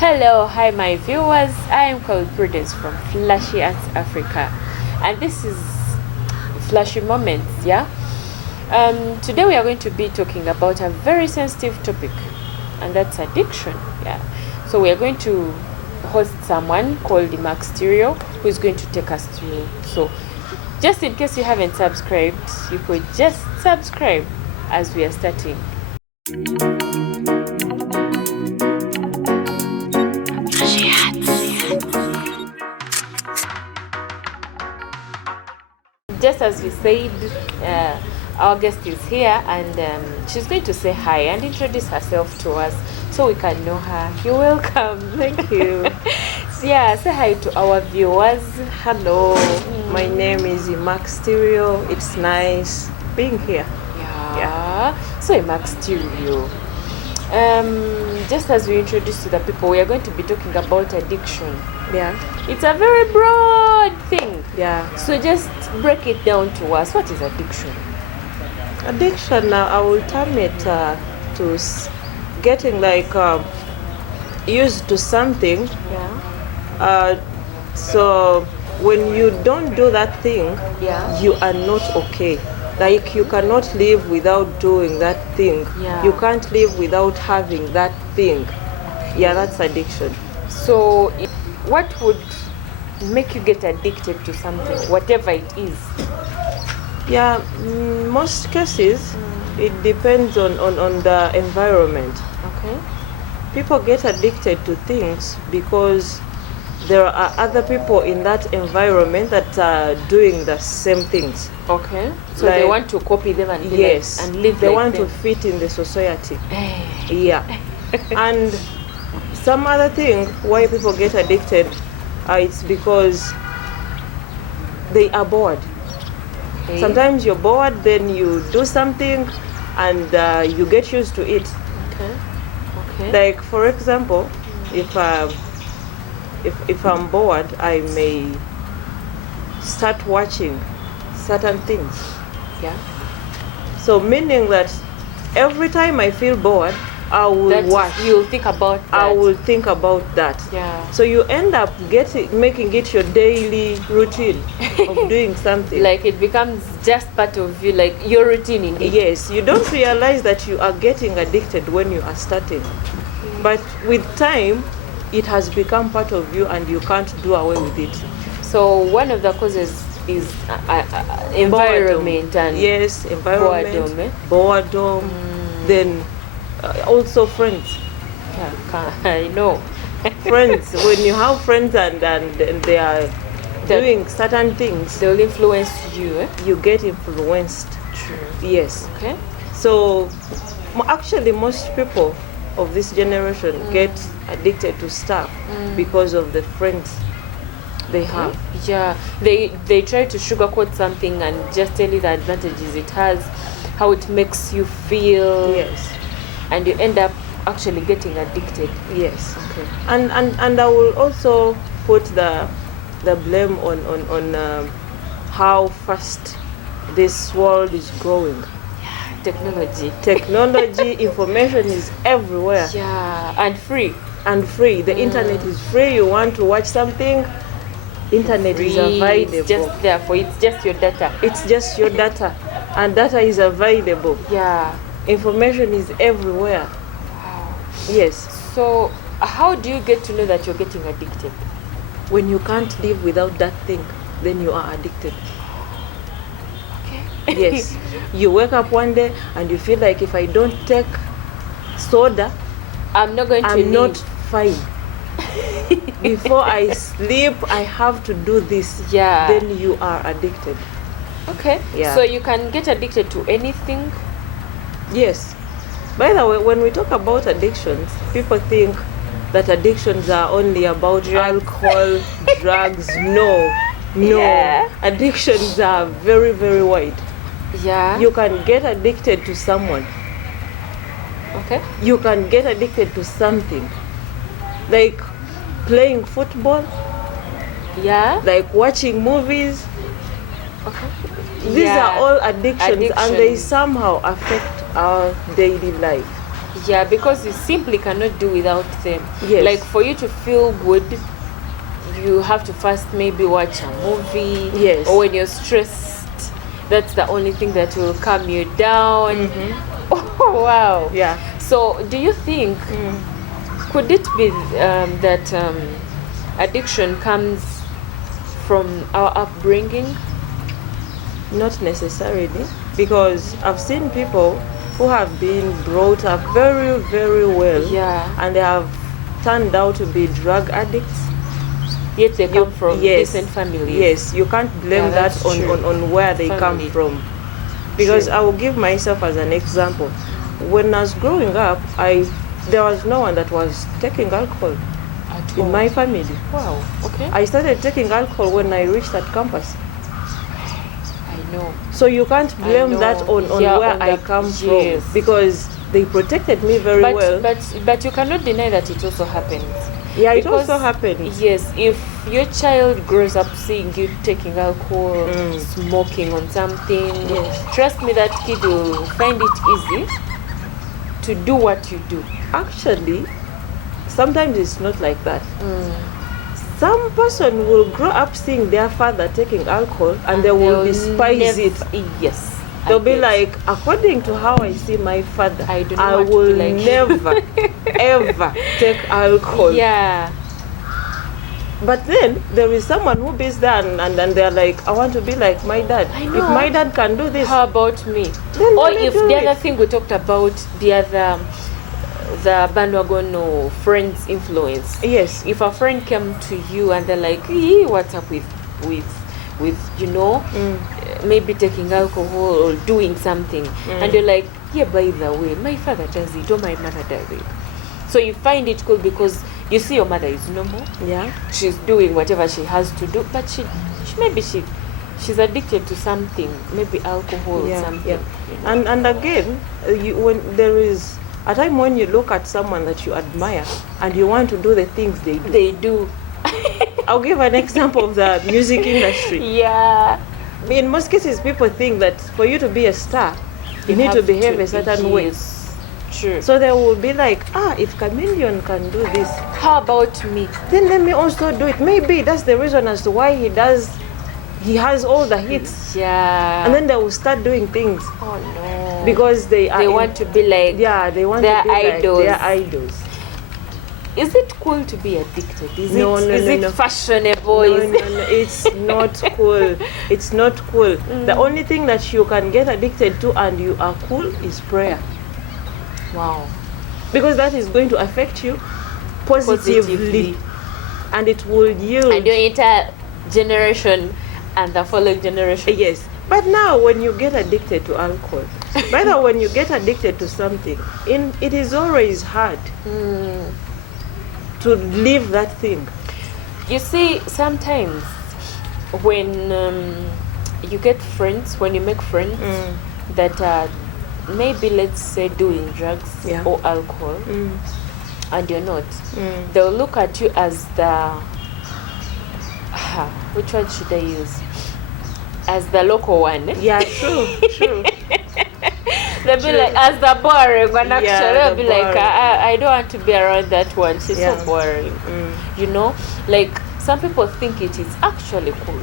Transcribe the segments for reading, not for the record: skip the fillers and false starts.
Hello, hi my viewers. I am called Prudence from Flashy Arts Africa, and this is Flashy Moments. Today we are going to be talking about a very sensitive topic, and that's addiction. So we are going to host someone called Immac Stereo who is going to take us through. So just in case you haven't subscribed, you could just subscribe as we are starting. Just as we said, our guest is here, and she's going to say hi and introduce herself to us so we can know her. You're welcome. Thank you. Say hi to our viewers. Hello, my name is Immac Stereo. It's nice being here. So Immac Stereo. Just as we introduce to the people, we are going to be talking about addiction. It's a very broad thing. So just break it down to us. What is addiction? Addiction, I will term it to getting used to something. So when you don't do that thing, you are not okay. Like you cannot live without doing that thing. You can't live without having that thing. That's addiction. So what would make you get addicted to something, whatever it is? Most cases, it depends on the environment. People get addicted to things because there are other people in that environment that are doing the same things. So they want to copy them and live. They want to fit in the society. And some other thing why people get addicted, it's because they are bored. Sometimes you're bored, then you do something, and you get used to it. Like for example, if I'm bored, I may start watching certain things. So meaning that every time I feel bored, I will watch. You'll think about that. I will think about that. So you end up making it your daily routine of doing something. Like it becomes just part of you, like your routine indeed. Yes, you don't realize that you are getting addicted when you are starting. But with time, it has become part of you and you can't do away with it. So one of the causes is environment. Environment, boredom. Then also friends. I know. Friends, when you have friends and they are doing certain things, they'll influence you. You get influenced. True. Yes. So actually most people of this generation get addicted to stuff because of the friends they have. They try to sugarcoat something and just tell you the advantages it has, how it makes you feel. And you end up actually getting addicted. And I will also put the blame on how fast this world is growing. Technology, information is everywhere. And free. The internet is free. You want to watch something, internet free. Is available. It's just there for it's just your data. It's just your data, and data is available. Information is everywhere. Yes. So how do you get to know that you're getting addicted? When you can't live without that thing, then you are addicted. Yes. You wake up one day and you feel like if I don't take soda, I'm not fine. Before I sleep, I have to do this. Then you are addicted. So you can get addicted to anything? Yes. By the way, when we talk about addictions, people think that addictions are only about alcohol, drugs. No. Addictions are very, very wide. You can get addicted to someone. You can get addicted to something. Like playing football. Like watching movies. These are all addictions, and they somehow affect our daily life. Yeah, because you simply cannot do without them. Yes. Like for you to feel good, you have to first maybe watch a movie. Yes. Or when you're stressed, that's the only thing that will calm you down. Oh wow. Yeah. So do you think could it be that addiction comes from our upbringing? Not necessarily, because I've seen people who have been brought up very, very well, Yeah. and they have turned out to be drug addicts. Yet they come from Yes. decent families. Yes, you can't blame Yeah, that that's on, true. on where they come Family. from. Because True. I will give myself as an example. When I was growing up, there was no one that was taking alcohol At in all. my family. Wow. Okay. I started taking alcohol when I reached that campus. I know. So you can't blame know. that on Yeah, where on I the- come yes. from, because they protected me very But, well. but you cannot deny that it also happens. Yeah, it Because, also happens. Yes, if your child grows up seeing you taking alcohol, smoking on something, Yes. trust me, that kid will find it easy to do what you do. Actually, sometimes it's not like that. Some person will grow up seeing their father taking alcohol, and they will They'll despise it. Yes. I They'll be get. like, according to how I see my father, I do not I want to will be like never, ever take alcohol. Yeah. But then there is someone who is there and they're like, I want to be like my dad. I If know. my dad can do this, How about me? Then Or let me if do the it. other thing we talked about, the bandwagon or friends influence. yes. If a friend came to you and they're like, hey, what's up with maybe taking alcohol or doing something, and you're like, yeah, by the way, my father does it or my mother does it. So you find it cool because you see your mother is normal. Yeah. She's doing whatever she has to do, but she's addicted to something, maybe alcohol or something. Yeah. And again, when there is a time when you look at someone that you admire and you want to do the things they do. They do. I'll give an example of the music industry. Yeah. In most cases, people think that for you to be a star, you need to have behave a certain way. Yes. True. So they will be like, if Chameleon can do this, How about me? then let me also do it. Maybe that's the reason as to why he has all the hits. Yeah. And then they will start doing things oh no. because they want to be like they want their to be idols. like their idols. Is it cool to be addicted? Is No, it fashionable? No, Is no, it's not cool. It's not cool. The only thing that you can get addicted to and you are cool is prayer. Wow. Because that is going to affect you positively. And it will yield. And your entire generation and the following generation. Yes. But now when you get addicted to alcohol, rather when you get addicted to something, it is always hard to leave that thing. You see, sometimes when you get friends, when you make friends that are maybe, let's say, doing drugs or alcohol, and you're not, they'll look at you as the which one should I use? As the local one. Yeah, true. They'll be like, as the boring one, actually. Yeah, They'll be like, I don't want to be around that one. She's so boring. You know? Like, some people think it is actually cool.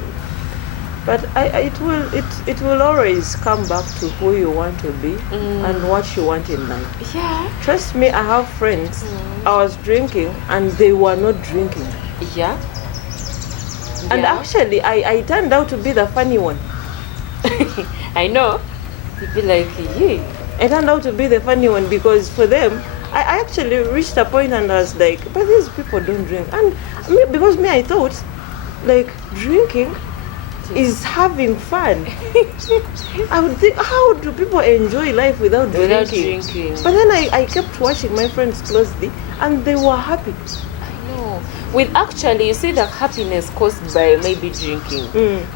But it will always come back to who you want to be and what you want in life. Yeah. Trust me, I have friends. I was drinking and they were not drinking. Yeah. And actually, I turned out to be the funny one. I know. You'd be like, yeah. I turned out to be the funny one because for them, I actually reached a point and I was like, but these people don't drink. And because I thought, like, drinking is having fun. I would think, how do people enjoy life without drinking? But then I kept watching my friends closely and they were happy. I know. With actually, you see, the happiness caused by maybe drinking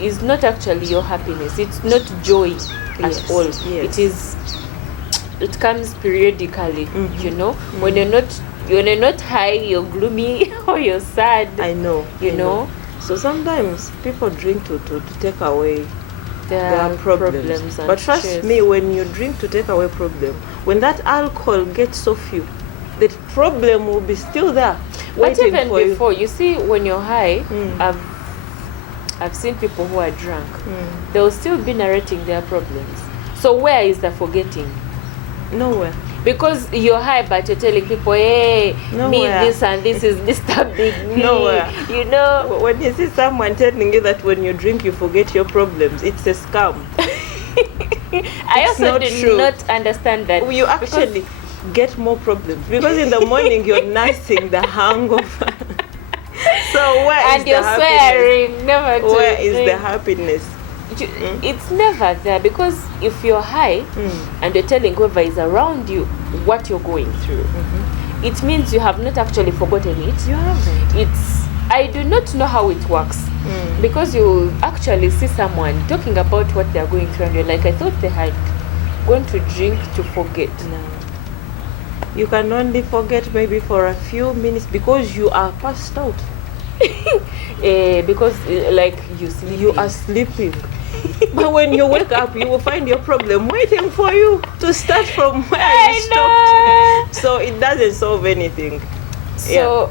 is not actually your happiness. It's not joy at all. Yes. It comes periodically, you know. When you're not high, you're gloomy or you're sad. I know. You know? So sometimes people drink to take away there are problems. and But trust stress. me, when you drink to take away problem, when that alcohol gets so few, the problem will be still there, But waiting even for before, you see, when you're high, Mm. I've seen people who are drunk. Mm. They'll still be narrating their problems. So where is the forgetting? you. Nowhere. Because you're high, but you're telling people, hey, me Nowhere. this and this is disturbing me. Nowhere. You know? When you see someone telling you that when you drink you forget your problems, it's a scam. I It's also not do true. not understand that. You actually get more problems because in the morning you're nursing the hangover. So where is And the you're happiness? swearing never to Where is the drink. happiness? It's never there, because if you're high and you're telling whoever is around you what you're going through, it means you have not actually forgotten it. You haven't. I do not know how it works, because you actually see someone talking about what they're going through and you're like, I thought they had gone to drink to forget. No. You can only forget maybe for a few minutes because you are passed out. Because like You are sleeping. But when you wake up, you will find your problem waiting for you to start from where you stopped. So it doesn't solve anything. So,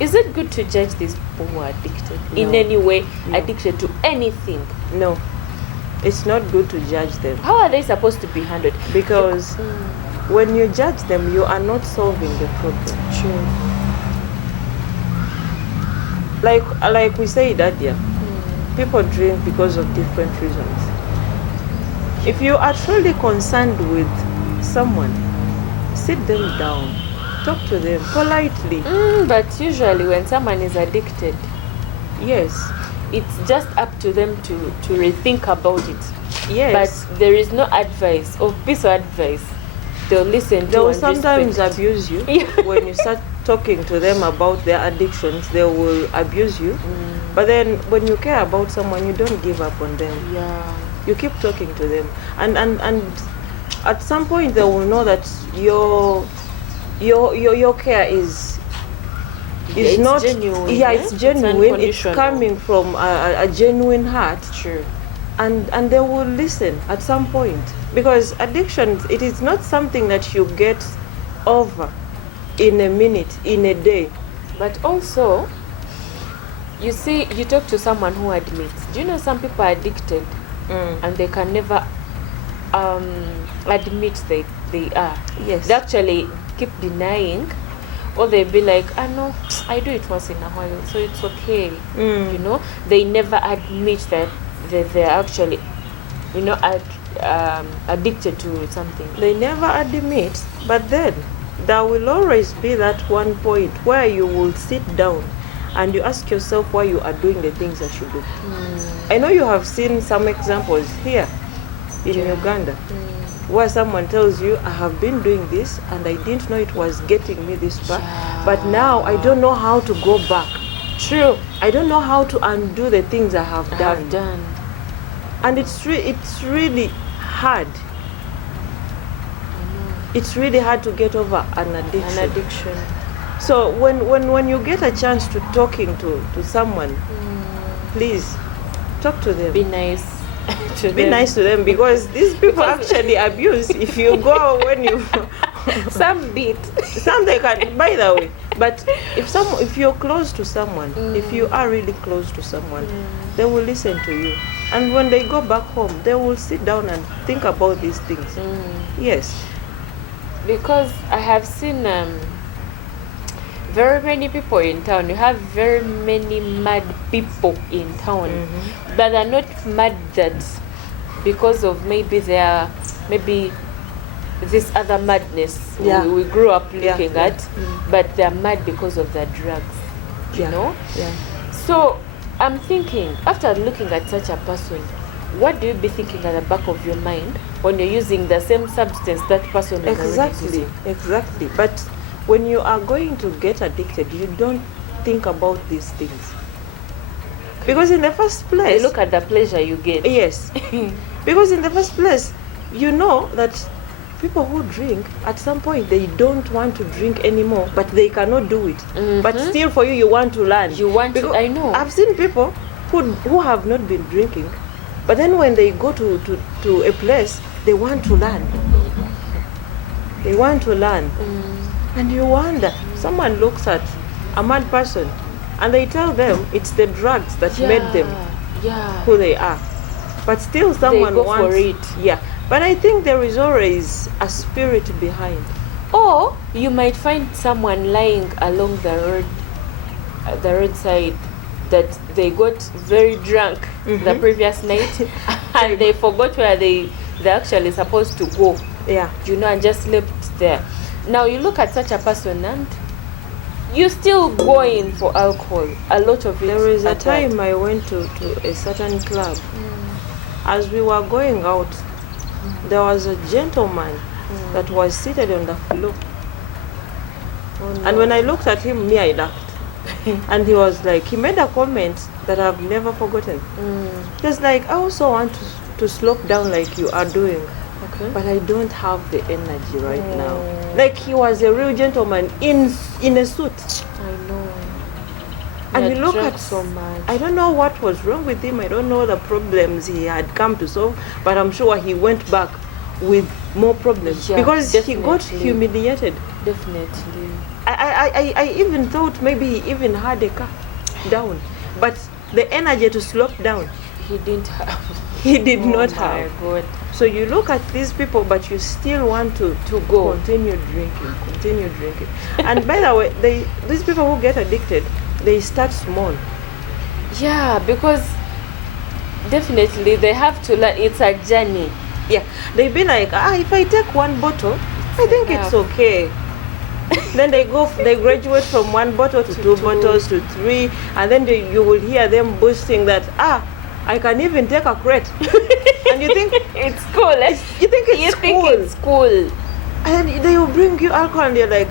is it good to judge these people who are addicted in No. any way, No. addicted to anything? No, it's not good to judge them How are they supposed to be handled? because when you judge them, you are not solving the problem. True. Like we said earlier, people drink because of different reasons. If you are truly concerned with someone, sit them down, talk to them politely. But usually when someone is addicted, Yes, it's just up to them to rethink about it. yes. But there is no advice or piece of advice they'll listen to. They will and sometimes respect. abuse you. Yeah. When you start talking to them about their addictions, they will abuse you. But then when you care about someone, you don't give up on them. Yeah. You keep talking to them. And at some point they will know that your care is It's not genuine, yeah, eh? it's It's genuine. It's unconditional. coming from a genuine heart. True. And they will listen at some point, because addiction, it is not something that you get over in a minute, in a day. But also, you see, you talk to someone who admits. Do you know some people are addicted and they can never admit that they are? Yes. They actually keep denying, or they be like, I know, I do it once in a while, so it's okay. You know, they never admit that they're actually, you know, addicted to something. They never admit, but then there will always be that one point where you will sit down and you ask yourself why you are doing the things that you do. I know you have seen some examples here in Uganda where someone tells you, I have been doing this and I didn't know it was getting me this far, but now I don't know how to go back. True. I don't know how to undo the things I have done. And it's really hard. It's really hard to get over an addiction. So when you get a chance to talking to someone, please talk to them. Be nice to Be them. nice to them, because these people actually abuse. If you go when you Some beat. some they can, by the way. But if you're close to someone, if you are really close to someone, they will listen to you. And when they go back home, they will sit down and think about these things. Yes. Because I have seen very many people in town. You have very many mad people in town, but they're not mad that because of maybe this other madness we grew up looking at, but they're mad because of the drugs. You know? Yeah. So I'm thinking, after looking at such a person, what do you be thinking at the back of your mind when you're using the same substance that person is already using? Exactly. But when you are going to get addicted, you don't think about these things. Because in the first place, You look at the pleasure you get. yes. Because in the first place, you know that people who drink, at some point they don't want to drink anymore, but they cannot do it. But still for you want to learn. You want to, I know. I've seen people who have not been drinking, But then when they go to a place, they want to learn. They want to learn. And you wonder, someone looks at a mad person and they tell them it's the drugs that made them who they are. But still someone go wants for it. Yeah. But I think there is always a spirit behind. Or you might find someone lying along the roadside that they got very drunk the previous night and they forgot where they're actually supposed to go. Yeah. You know, and just slept there. Now you look at such a person and you're still going for alcohol. A lot of it. There is a time I went to a certain club. As we were going out, there was a gentleman that was seated on the floor. Oh, no. And when I looked at him, I laughed. And he was like, he made a comment that I've never forgotten. Just like, I also want to slope down like you are doing. Okay. But I don't have the energy right now. Like he was a real gentleman in a suit. I know. And He you look drank at so much. I don't know what was wrong with him. I don't know the problems he had come to solve, but I'm sure he went back with more problems because he got humiliated. Definitely. I even thought maybe he even had a car down, but the energy to slope down, He didn't have. he did not Oh my have. God. So you look at these people, but you still want to go. continue drinking. And by the way, these people who get addicted, they start small. Yeah, because definitely they have to learn. It's a journey. Yeah, they be like, if I take one bottle, I think it's okay. Then they graduate from one bottle to two bottles to three, and then you will hear them boasting that, I can even take a crate. And you think It's cool. you think it's cool. And they will bring you alcohol and you're like,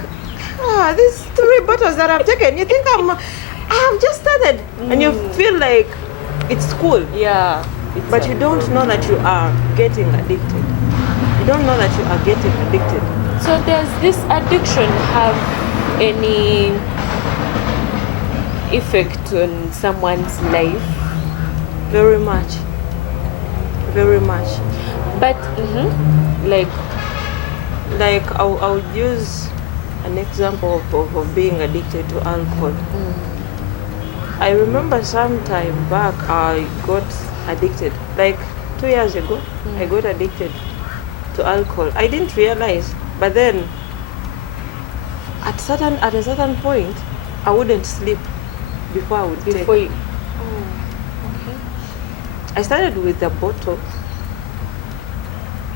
these 3 bottles that I've taken, you think I've just started. And you feel like it's cool. Yeah. But you don't know that you are getting addicted. You don't know that you are getting addicted. So does this addiction have any effect on someone's life? Very much. Very much. But Like I'll use an example of being addicted to alcohol. I remember some time back I got addicted. Like 2 years ago, I got addicted to alcohol. I didn't realize, but then at a certain point, I wouldn't sleep before I would take. okay. I started with a bottle.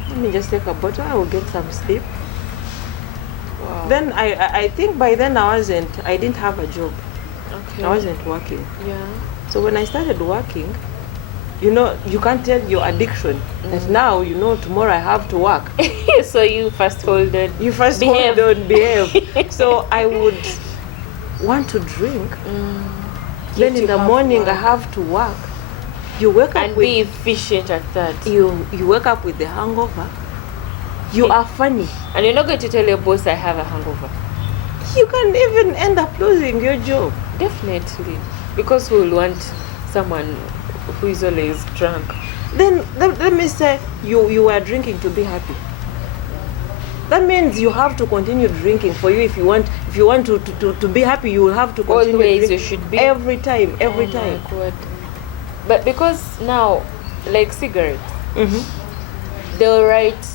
Let me just take a bottle. I will get some sleep. Wow. Then I think by then I didn't have a job. Okay. I wasn't working. Yeah. So when I started working, you can't tell your addiction that now, tomorrow I have to work. So you first hold on. You first Behave. hold on, behave. So I would want to drink. Then in the morning I have to work. You wake up And be efficient at that. you wake up with the hangover. You are funny. And you're not going to tell your boss I have a hangover. You can even end up losing your job. Definitely. Because we will want someone who is always drunk. Then let me say you are drinking to be happy. That means you have to continue drinking for you if you want to be happy. You will have to continue Always drinking. you should be. Every time. Oh my God. But because now, like cigarettes, they'll write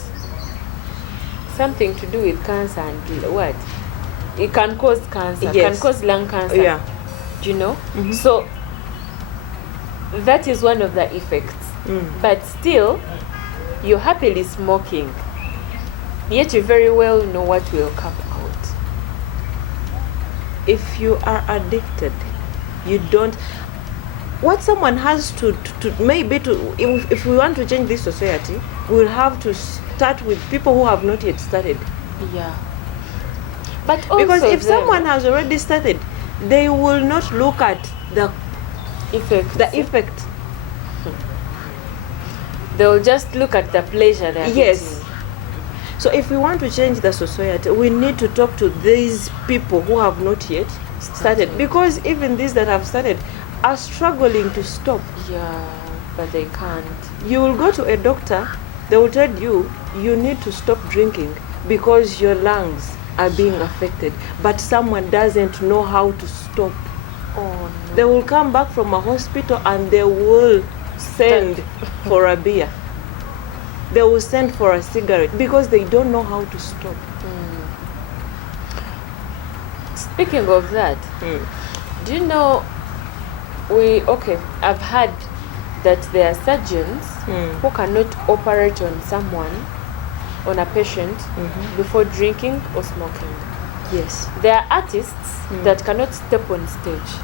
something to do with cancer and what? It can cause cancer, Yes. can cause lung cancer. Yeah. Do you know? So that is one of the effects. But still, you're happily smoking. Yet you very well know what will come out. If you are addicted, you don't. What someone has to if we want to change this society, we'll have to start with people who have not yet started. Yeah. But also Because if then, someone has already started, they will not look at the effect. They'll just look at the pleasure they're Yes. getting. So if we want to change the society, we need to talk to these people who have not yet started. Because even these that have started are struggling to stop. Yeah. but they can't. You will go to a doctor, they will tell you, you need to stop drinking because your lungs are being affected. But someone doesn't know how to stop. Oh no. They will come back from a hospital and they will send for a beer. They will send for a cigarette because they don't know how to stop. Speaking of that, do you know, I've heard that there are surgeons who cannot operate on someone, on a patient, before drinking or smoking. Yes. There are artists that cannot step on stage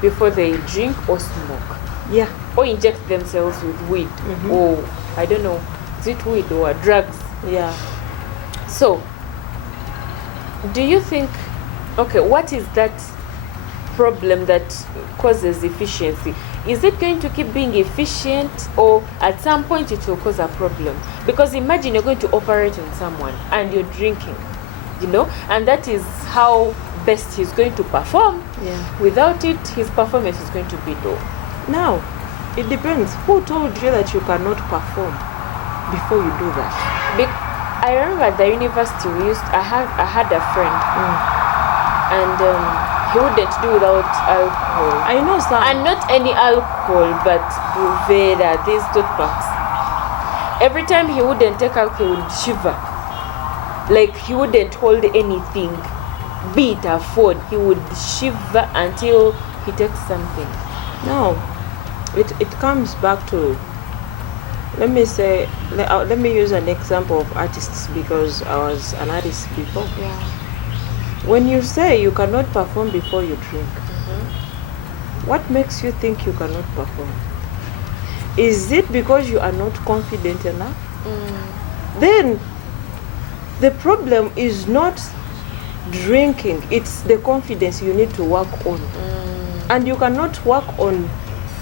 before they drink or smoke. Yeah. Or inject themselves with weed. Or, I don't know, is it weed or drugs? Yeah. So, do you think, what is that problem that causes efficiency? Is it going to keep being efficient, or at some point it will cause a problem? Because imagine you're going to operate on someone and you're drinking, and that is how best he's going to perform. Yeah. Without it, his performance is going to be low. Now, it depends. Who told you that you cannot perform before you do that? I remember at the university I had a friend, and he wouldn't do without alcohol. I know some. And not any alcohol, but Buveda, these toothpicks. Every time he wouldn't take alcohol, he would shiver. Like he wouldn't hold anything, be it a phone. He would shiver until he takes something. No, it comes back to, let me use an example of artists, because I was an artist before. Yeah. When you say you cannot perform before you drink, what makes you think you cannot perform? Is it because you are not confident enough? Then the problem is not drinking, it's the confidence you need to work on. And you cannot work on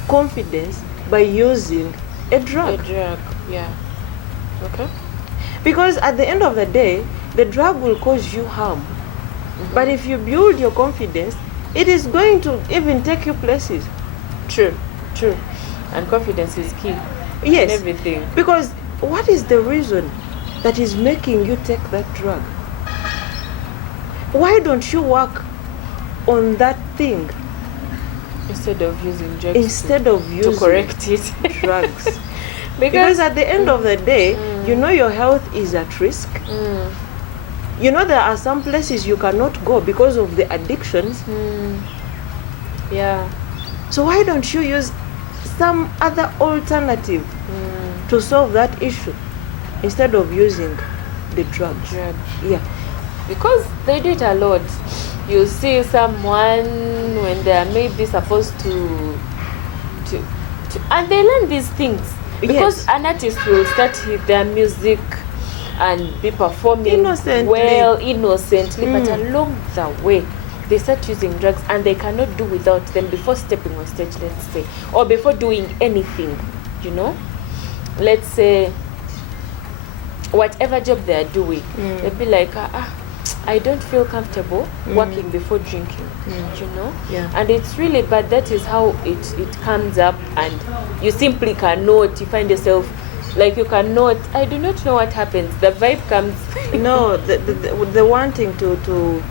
confidence by using a drug. Yeah. Okay. Because at the end of the day, the drug will cause you harm. But if you build your confidence, it is going to even take you places. True. And confidence is key. Yes. In everything. Because what is the reason that is making you take that drug? Why don't you work on that thing instead of using drugs? To correct it. Drugs. Because at the end of the day, your health is at risk. There are some places you cannot go because of the addictions. Yeah. So why don't you use some other alternative to solve that issue instead of using the drug? Yeah. Because they do it a lot. You see someone when they are maybe supposed to and they learn these things. Because an artist will start their music and be performing innocently, but along the way they start using drugs and they cannot do without them before stepping on stage, let's say, or before doing anything, let's say whatever job they are doing. They'll be like, I don't feel comfortable working before drinking, Yeah. And it's really bad. That is how it comes up, and you simply cannot. You find yourself like you cannot. I do not know what happens. The vibe comes. No, the wanting to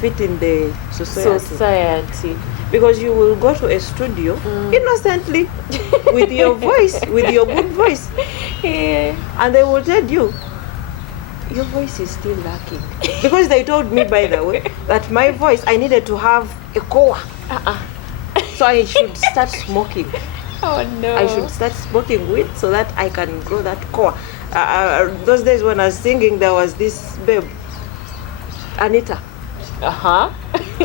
fit in the society. Because you will go to a studio innocently with your voice, with your good voice, and they will tell you, your voice is still lacking. Because they told me, by the way, that my voice, I needed to have a core. So I should start smoking. Oh no. I should start smoking weed so that I can grow that core. Those days when I was singing, there was this babe, Anita.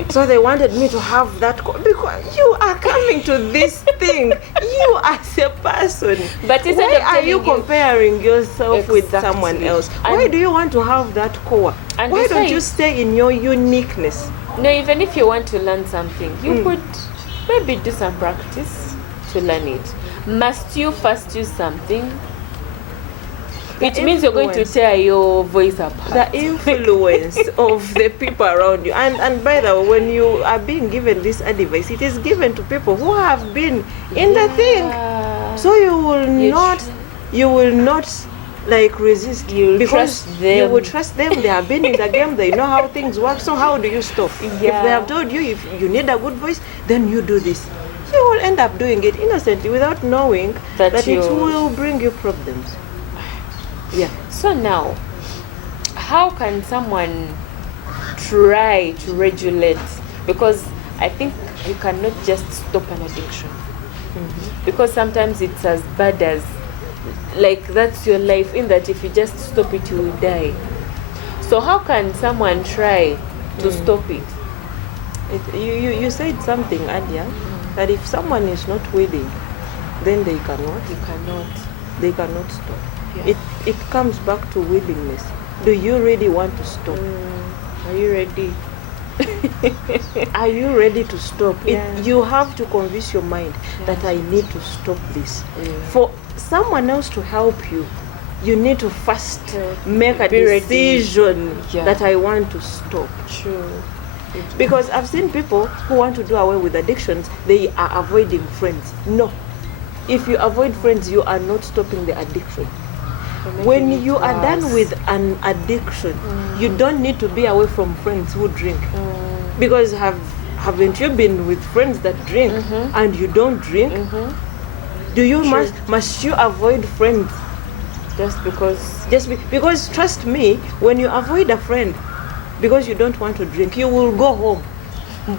So they wanted me to have that core, because you are coming to this thing, you as a person. But why are you comparing yourself with someone else? Why do you want to have that core? Why don't you stay in your uniqueness? No, even if you want to learn something, you could maybe do some practice to learn it. Must you first use something? It means you're going to tear your voice apart. The influence of the people around you. And by the way, when you are being given this advice, it is given to people who have been in the thing. So you will not like resist. You'll because trust them. you will trust them. They have been in the game. They know how things work. So how do you stop? If they have told you if you need a good voice, then you do this. So you will end up doing it innocently without knowing that it will bring you problems. Yeah. So now, how can someone try to regulate? Because I think you cannot just stop an addiction. Because sometimes it's as bad as, like, that's your life, in that if you just stop it, you will die. So how can someone try to stop it? You said something earlier, that if someone is not willing, then they cannot. They cannot stop. Yeah. It comes back to willingness. Do you really want to stop? Are you ready? Are you ready to stop? Yeah. You have to convince your mind that I need to stop this. For someone else to help you, you need to first make a decision that I want to stop. True. Because I've seen people who want to do away with addictions, they are avoiding friends. No. If you avoid friends, you are not stopping the addiction. When you are done with an addiction, you don't need to be away from friends who drink. Because haven't you been with friends that drink and you don't drink? Do you must you avoid friends just because? Because trust me, when you avoid a friend because you don't want to drink, you will go home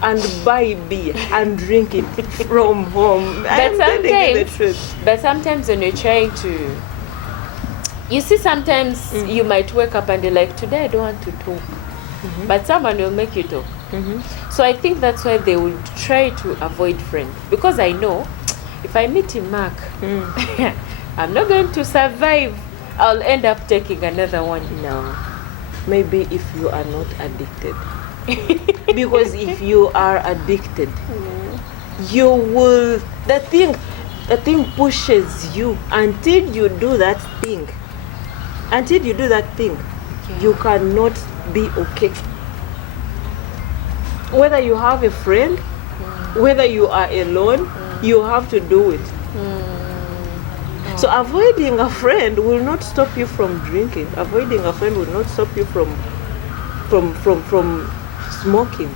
and buy beer and drink it from home. But sometimes when you're trying to, you see, sometimes you might wake up and you're like, today I don't want to talk. But someone will make you talk. So I think that's why they would try to avoid friends. Because I know, if I meet Immac, I'm not going to survive. I'll end up taking another one. No. Maybe if you are not addicted. Because if you are addicted, you will, the thing pushes you until you do that thing. Until you do that thing, you cannot be okay. Whether you have a friend, whether you are alone, you have to do it. So avoiding a friend will not stop you from drinking. Avoiding a friend will not stop you from smoking.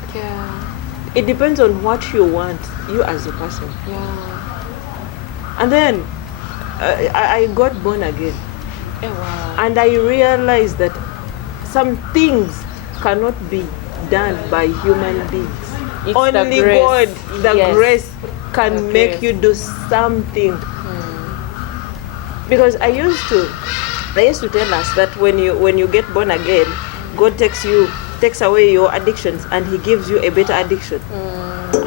It depends on what you want, you as a person. And then I got born again. And I realized that some things cannot be done by human beings. Only God, the grace, can make you do something. Because I used to tell us that when you get born again, God takes away your addictions and He gives you a better addiction.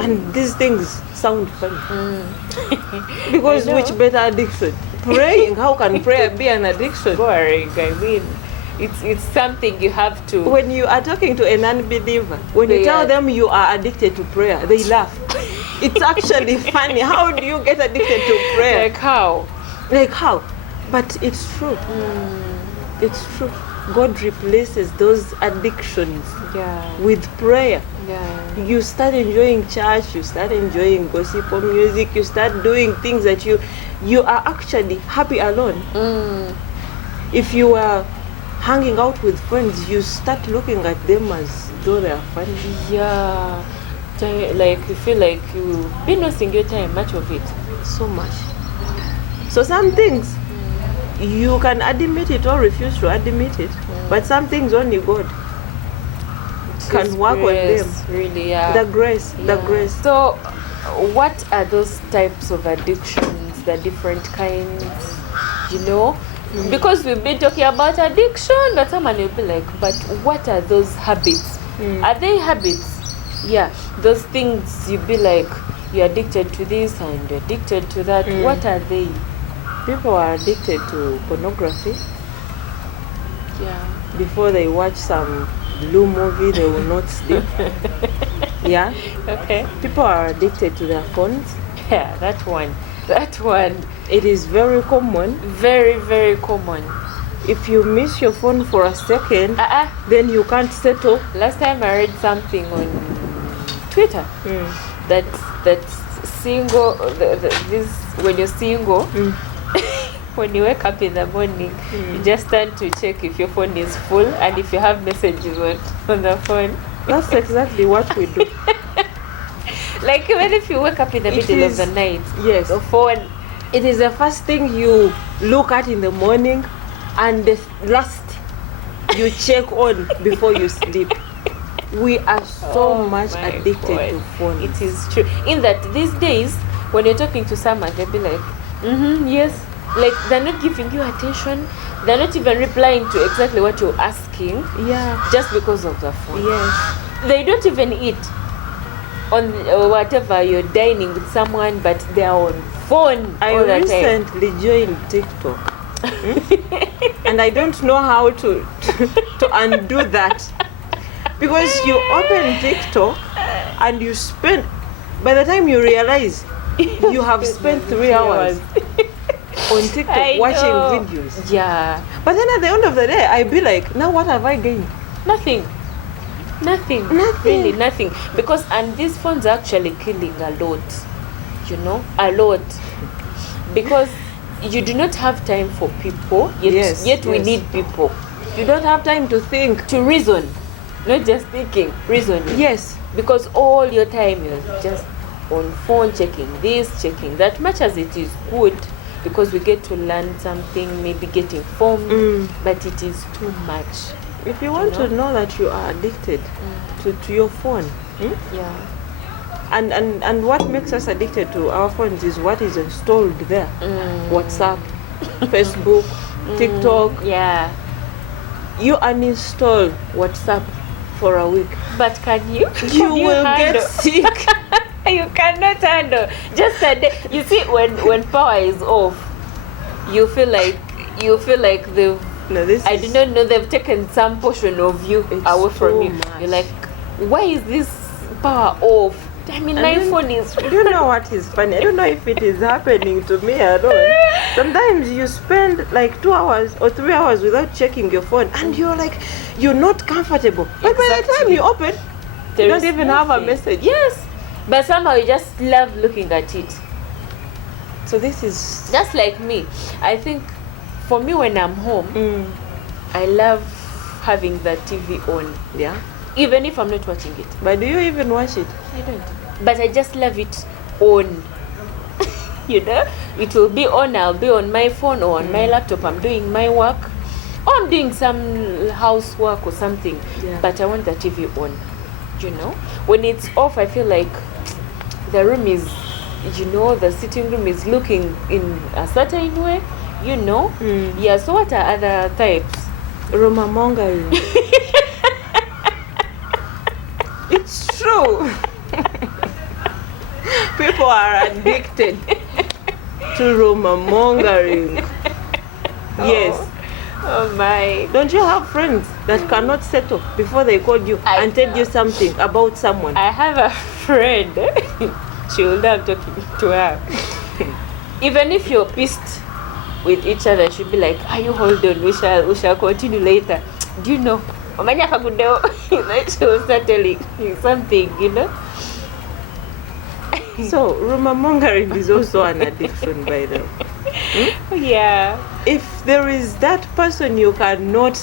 And these things sound funny. Because which better addiction? Praying. How can prayer be an addiction? Boring. I mean, it's something you have to. When you are talking to an unbeliever, when you tell them you are addicted to prayer, they laugh. It's actually funny. How do you get addicted to prayer? Like how? But it's true. It's true. God replaces those addictions with prayer. You start enjoying church, you start enjoying gospel music, you start doing things that you are actually happy alone. If you are hanging out with friends, you start looking at them as though they are funny. Like you feel like you've been wasting your time, much of it. So much. So some things you can admit it or refuse to admit it, but some things only God can work on them. Really, the grace. So what are those types of addictions, the different kinds, because we've been talking about addiction, but someone will be like, but what are those habits? Are they habits? Those things you'll be like, you're addicted to this and you're addicted to that. What are they? People are addicted to pornography. Before they watch some blue movie, they will not sleep. Okay. People are addicted to their phones. That one. It is very common. Very, very common. If you miss your phone for a second, then you can't settle. Last time I read something on Twitter. that single this when you're single. When you wake up in the morning, you just stand to check if your phone is full and if you have messages on the phone. That's exactly what we do. Like even if you wake up in the middle of the night, yes, the phone. It is the first thing you look at in the morning, and the last you check on before you sleep. We are so much addicted to phone. It is true. In that these days, when you're talking to someone, they'll be like, yes. Like they're not giving you attention. They're not even replying to exactly what you're asking. Yeah. Just because of the phone. Yes. They don't even eat on whatever you're dining with someone, but they're on phone I all the time. recently joined TikTok. And I don't know how to undo that. Because you open TikTok and you spend, by the time you realize, you have spent 3 hours on TikTok watching videos. Yeah. But then at the end of the day, I be like, now what have I gained? Nothing. Really nothing. Because, and these phones are actually killing a lot. You know, a lot. Because you do not have time for people, yet we need people. You don't have time to think. To reason. Not just thinking, reasoning. Yes. Because all your time is just on phone, checking this, checking that. Much as it is good, because we get to learn something, maybe get informed, but it is too much. If you want to know that you are addicted to your phone, yeah, and what makes us addicted to our phones is what is installed there. WhatsApp, Facebook, TikTok. Yeah. You uninstall WhatsApp for a week, but can you? You will get sick. You cannot handle just a day. You see, when power is off, you feel like they've. No, I do not know, they've taken some portion of you away from you. You're like, why is this power off? I mean, my phone is. You know what is funny? I don't know if it is happening to me alone. Sometimes you spend like 2 hours or 3 hours without checking your phone, and you're like, you're not comfortable. But by the time you open, you don't even have a message. Yes, but somehow you just love looking at it. So this is just like me. I think for me, when I'm home, I love having the TV on. Yeah. Even if I'm not watching it. But do you even watch it? I don't. But I just love it on. You know? It will be on. I'll be on my phone or on my laptop. I'm doing my work. Or I'm doing some housework or something. Yeah. But I want the TV on. You know? When it's off, I feel like the room is, the sitting room is looking in a certain way. You know? Yeah, so what are other types? Rumor mongering. It's true. People are addicted to rumor mongering. Yes. Oh my. Don't you have friends that cannot settle before they call you and tell you something about someone? I have a friend. She will know I'm talking to her. Even if you're pissed with each other, she'll be like, "Are you hold on? We shall continue later." Do you know? She will start telling you something, So rumor mongering is also an addiction, by the way. Yeah. If there is that person you cannot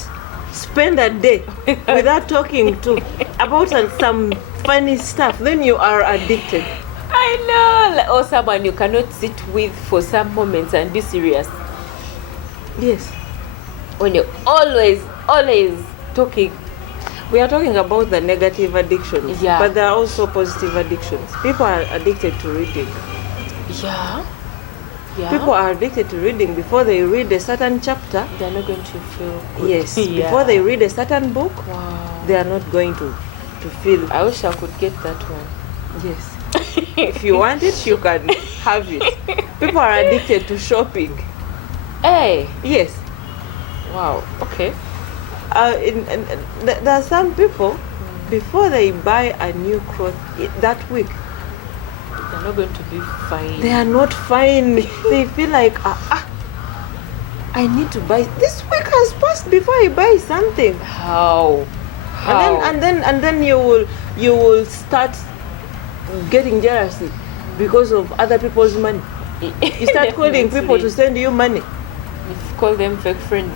spend a day without talking to about some funny stuff, then you are addicted. I know. Or someone you cannot sit with for some moments and be serious. Yes. When you're always talking. We are talking about the negative addictions, yeah. But there are also positive addictions. People are addicted to reading. Yeah. People are addicted to reading. Before they read a certain chapter, they're not going to feel good. Yes. Yeah. Before they read a certain book, they are not going to feel. I wish I could get that one. Yes. If you want it, you can have it. People are addicted to shopping. Hey. Yes. Wow. Okay. There are some people, before they buy a new cloth that week, they're not going to be fine. They are not fine. They feel like, I need to buy. This week has passed before I buy something. How? And then you will start getting jealousy because of other people's money. You start calling people to send you money. You call them fake friends.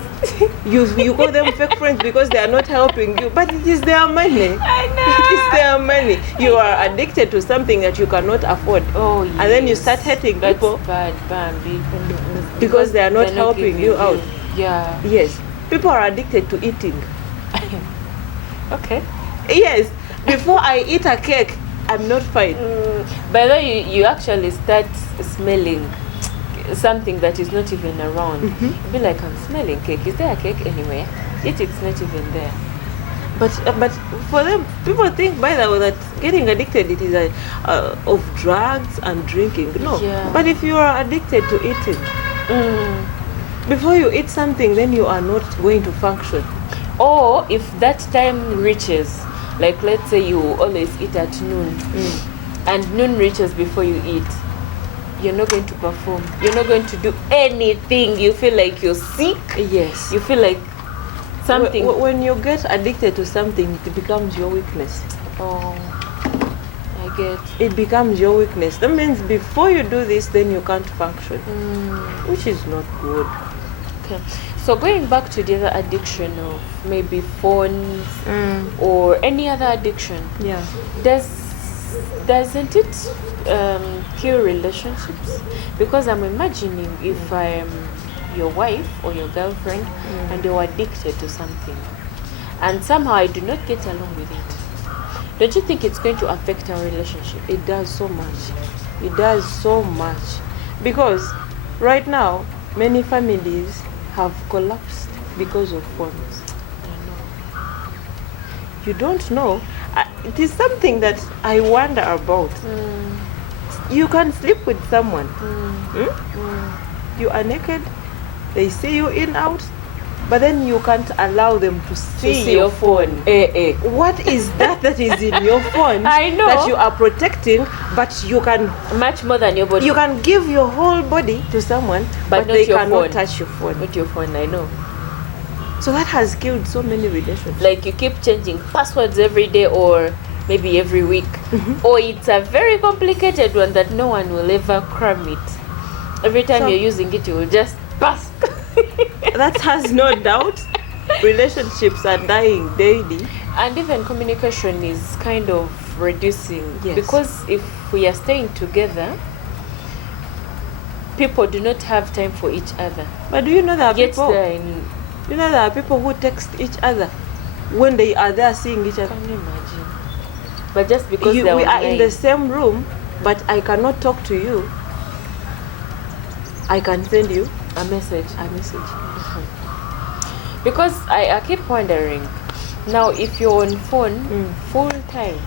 You call them fake friends because they are not helping you, but it is their money. I know. It is their money. You are addicted to something that you cannot afford. Oh, yes. And then you start hating That's people bad, Bambi. because they are not they're helping giving you out. Yeah. Yes. People are addicted to eating. Okay. Yes. Before I eat a cake, I'm not fine. By the way, you actually start smelling something that is not even around. You'll be like, I'm smelling cake. Is there a cake anywhere? It's not even there. But for them, people think by the way that getting addicted it is of drugs and drinking. No. Yeah. But if you are addicted to eating, before you eat something, then you are not going to function. Or if that time reaches, like let's say you always eat at noon, and noon reaches before you eat, you're not going to perform. You're not going to do anything. You feel like you're sick. Yes. You feel like something. When you get addicted to something, it becomes your weakness. Oh, I get. It becomes your weakness. That means before you do this, then you can't function, which is not good. Okay. So going back to the other addiction of maybe phones or any other addiction, Yeah. Doesn't it kill relationships? Because I'm imagining if I am your wife or your girlfriend and you're addicted to something and somehow I do not get along with it, don't you think it's going to affect our relationship? It does so much. It does so much. Because right now, many families have collapsed because of phones. I know. You don't know. It is something that I wonder about. You can sleep with someone. You are naked. They see you in, out. But then you can't allow them to see your phone. What is that is in your phone I know. that you are protecting, but you can Much more than your body. you can give your whole body to someone, But not they your cannot phone. touch your phone. Not your phone, I know. So that has killed so many relationships. Like you keep changing passwords every day or maybe every week. Or it's a very complicated one that no one will ever cram it. Every time So- you're using it, you will just pass. That has no doubt. Relationships are dying daily. And even communication is kind of reducing. Yes. Because if we are staying together, people do not have time for each other. But do you know there are Yet people? they're in. You know there are people who text each other when they are there seeing each other. Can you imagine? But just because We they're are in the online. same room, but I cannot talk to you. I can send you A message. a message. Because I keep wondering, now if you're on phone full time,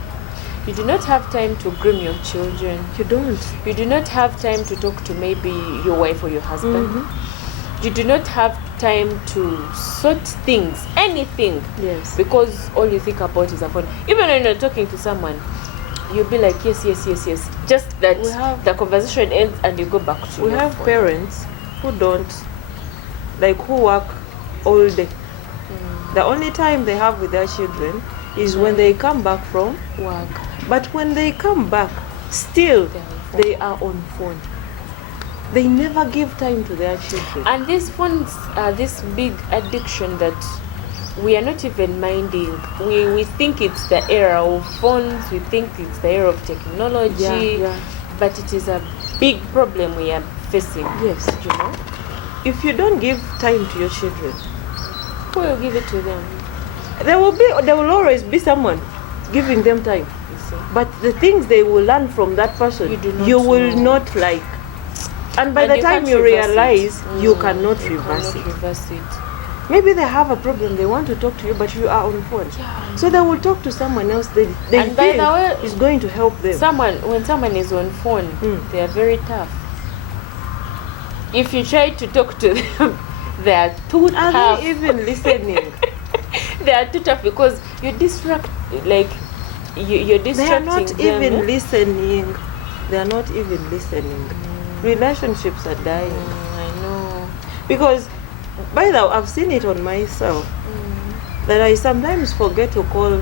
you do not have time to groom your children. You don't. You do not have time to talk to maybe your wife or your husband. You do not have time to sort things, anything. Yes. Because all you think about is a phone. Even when you're talking to someone, you'll be like, yes. Just that We have- the conversation ends and you go back to We your have phone. parents who don't, like who work all day. The only time they have with their children is when they come back from work. But when they come back, still they are on phone. They never give time to their children. And these phones are this big addiction that we are not even minding. We think it's the era of phones, we think it's the era of technology, Yeah. but it is a big problem we are facing. Yes. You know? If you don't give time to your children, Who will give it to them? there will always be someone giving them time. You see? But the things they will learn from that person, You do not you will know. not like. And by And the you time can't you reverse it. realize, you cannot You reverse cannot it. reverse it. Maybe they have a problem, they want to talk to you, but you are on phone. Yeah. So they will talk to someone else they And by think the way, is going to help them. When someone is on phone, they are very tough. If you try to talk to them, they are too Are tough. they even listening? They are too tough because you're you're They are distracting not them. even listening. They are not even listening. Relationships are dying. I know. Because, by the way, I've seen it on myself that I sometimes forget to call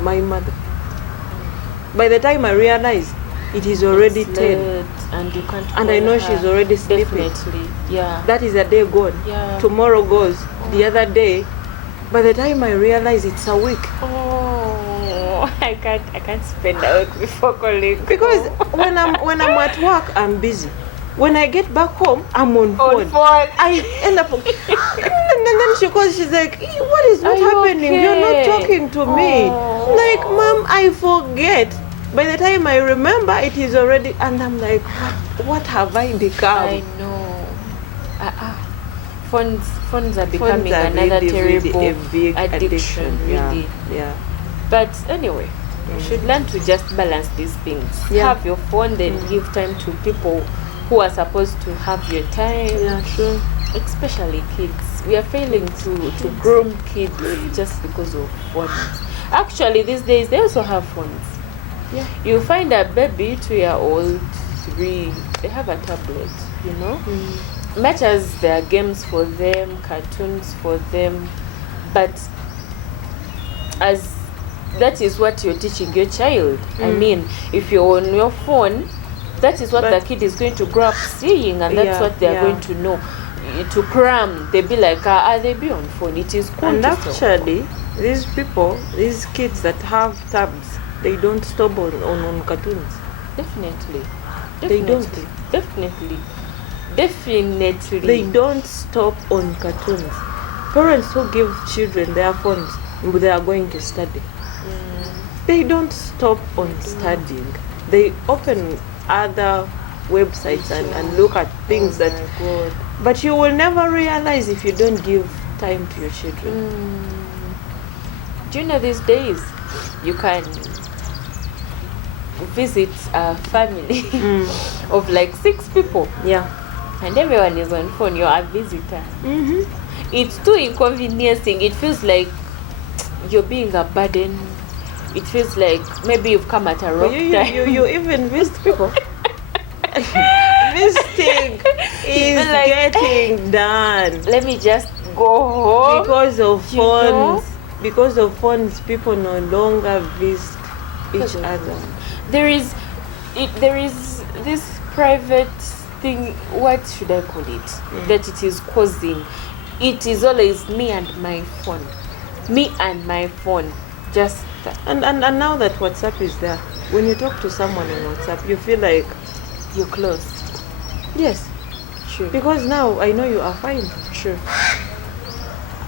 my mother. By the time I realize, it is already It's 10. late and you can't And I call know her. she's already sleeping. Definitely, yeah. That is a day gone. Yeah. Tomorrow goes. The other day, by the time I realize, it's a week. Oh, I can't spend a week before calling. Because when I'm at work, I'm busy. When I get back home, I'm on phone. I end up and then she calls, she's like, what is not Are you happening? You're not okay? talking to me. Oh. Like, Mom, I forget. By the time I remember, it is already, and I'm like, what have I become? I know. Phones are becoming Phones are another terrible a big addiction, really. Yeah. But anyway, you should learn to just balance these things. Yeah. Have your phone, then give time to people who are supposed to have your time. Yeah, true. Especially kids. We are failing to groom kids just because of phones. Actually, these days they also have phones. Yeah. You find a baby, 2-year-old, 3, they have a tablet, you know? Much as there are games for them, cartoons for them, but as that is what you're teaching your child. I mean, if you're on your phone, that is what the kid is going to grow up seeing, and that's what they're going to know. To cram, they be like, they be on phone. It is cool. And actually, these kids that have tabs, they don't stop on cartoons. Definitely. They don't. Definitely. They don't stop on cartoons. Parents who give children their phones, they are going to study. They don't stop on studying. They open other websites and look at things that. God. But you will never realize if you don't give time to your children. Do you know these days you can visit a family of like 6 people? Yeah. And everyone is on phone. You're a visitor. It's too inconveniencing. It feels like you're being a burden. It feels like maybe you've come at a wrong time. You even visit people. Visiting is like, getting done. Let me just go home. Because of You know? phones. Because of phones, people no longer visit each other. There is this private thing, what should I call it, that it is causing. It is always me and my phone. Just that. And now that WhatsApp is there, when you talk to someone on WhatsApp, you feel like You're close. yes. True. Because now I know you are fine. True.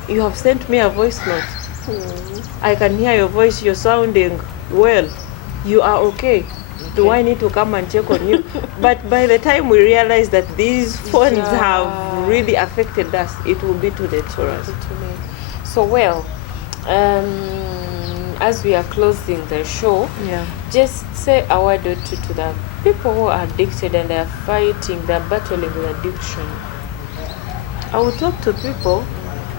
You have sent me a voice note. I can hear your voice, you're sounding well. You are okay. Do I need to come and check on you? But by the time we realize that these phones have really affected us, it will be too late for us. So as we are closing the show, just say a word or two to the people who are addicted and they are fighting, they are battling with addiction. I will talk to people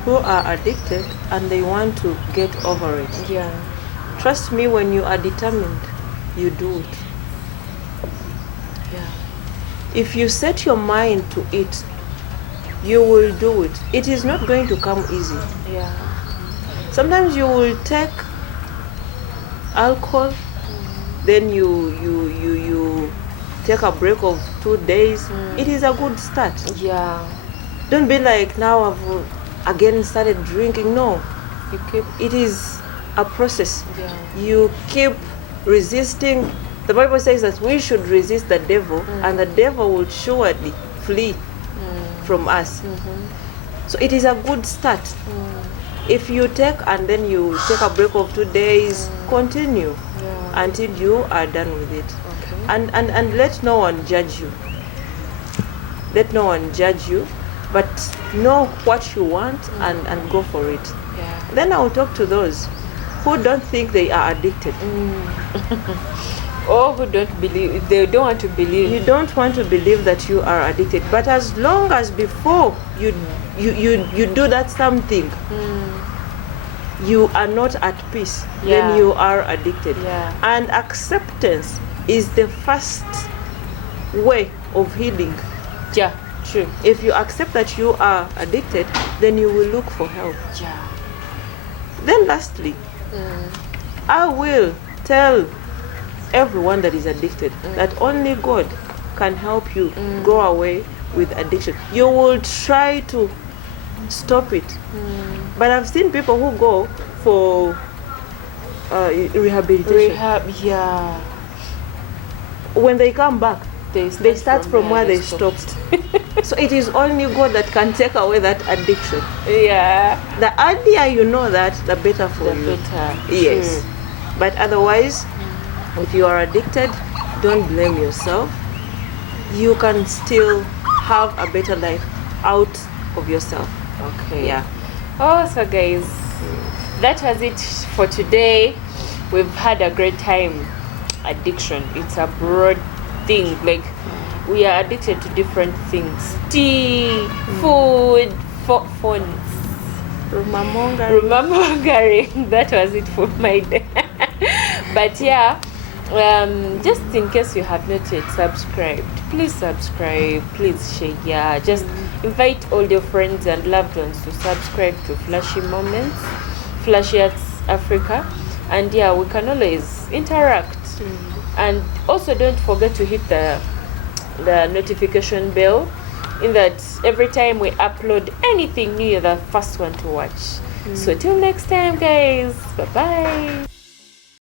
who are addicted and they want to get over it. Yeah. Trust me, when you are determined, you do it. Yeah. If you set your mind to it, you will do it. It is not going to come easy. Yeah. Sometimes you will take alcohol, then you take a break of 2 days. It is a good start. Yeah. Don't be like, now I've again started drinking. No, it is a process. You keep resisting. The Bible says that we should resist the devil, and the devil will surely flee from us. So it is a good start. If you take and then you take a break of 2 days, continue until you are done with it. And let no one judge you. Let no one judge you, but know what you want and go for it. Then I will talk to those who don't think they are addicted. Or who don't believe, they don't want to believe. You don't want to believe that you are addicted, but as long as before you do that something, you are not at peace, then you are addicted. And acceptance is the first way of healing. Yeah, true. If you accept that you are addicted, then you will look for help. Then lastly, I will tell everyone that is addicted that only God can help you go away with addiction. You will try to stop it, but I've seen people who go for rehabilitation. Yeah. When they come back, They start from where they stopped. So it is only God that can take away that addiction. Yeah. The earlier you know that, the better for The you. better. Yes. True. But otherwise, if you are addicted, don't blame yourself. You can still have a better life out of yourself. Okay. Yeah. Oh, so guys, that was it for today. We've had a great time. Addiction, it's a broad thing. Like, we are addicted to different things. Tea, food, phones. Remembering. That was it for my day. But yeah, just in case you have not yet subscribed, please subscribe, please share. Yeah, just invite all your friends and loved ones to subscribe to Flashy Moments, Flashy Arts Africa, and yeah, we can always interact. And also don't forget to hit the notification bell, in that every time we upload anything new, you're the first one to watch. So till next time, guys, bye bye.